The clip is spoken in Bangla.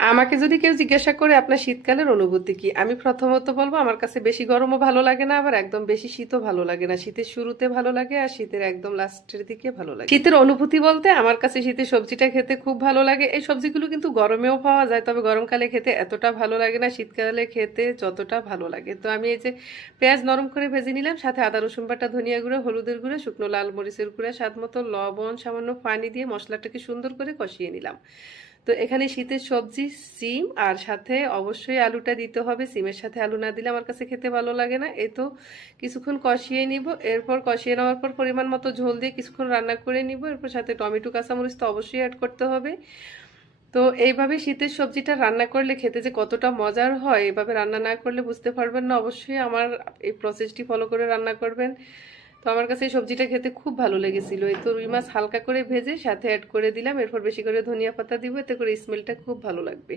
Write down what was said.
আমাকে যদি কেউ জিজ্ঞাসা করে, আপনার শীতকালের অনুভূতি কি? আমি প্রথমত বলব, আমার কাছে বেশি গরমও ভালো লাগে না, আবার একদম বেশি শীতও ভালো লাগে না। শীতের শুরুতে ভালো লাগে আর শীতের একদম লাস্টের দিকে ভালো লাগে। শীতের অনুভূতি বলতে আমার কাছে শীতের সবজিটা খেতে খুব ভালো লাগে। এই সবজিগুলো কিন্তু গরমেও পাওয়া যায়, তবে গরমকালে খেতে এতটা ভালো লাগে না, শীতকালে খেতে যতটা ভালো লাগে। তো আমি এই যে পেঁয়াজ নরম করে ভেজে নিলাম, সাথে আদা, রসুন বাটা, ধনিয়া গুঁড়ো, হলুদের গুঁড়ো, শুকনো লাল মরিচের গুঁড়ো, স্বাদ মতো লবণ, সামান্য পানি দিয়ে মশলাটাকে সুন্দর করে কষিয়ে নিলাম। তো এখানে শীতের সবজি, সিম, আর সাথে অবশ্যই আলুটা দিতে হবে। সিমের সাথে আলু না দিলে আমার কাছে খেতে ভালো লাগে না। এই তো কিছুক্ষণ কষিয়ে নিব। এরপর কষিয়ে নেওয়ার পর পরিমাণ মতো ঝোল দিয়ে কিছুক্ষণ রান্না করে নিব। এরপর সাথে টমেটো, কাঁচামরিচ তো অবশ্যই অ্যাড করতে হবে। তো এইভাবে শীতের সবজিটা রান্না করলে খেতে যে কতটা মজার হয়, এভাবে রান্না না করলে বুঝতে পারবেন না। অবশ্যই আমার এই প্রসেসটি ফলো করে রান্না করবেন। তো আমার কাছে এই সবজিটা খেতে খুব ভালো লেগেছিল। এই তো রুই মাছ হালকা করে ভেজে সাথে অ্যাড করে দিলাম। এরপর বেশি করে ধনিয়া পাতা দিব। এতে করে স্মেলটা খুব ভালো লাগবে।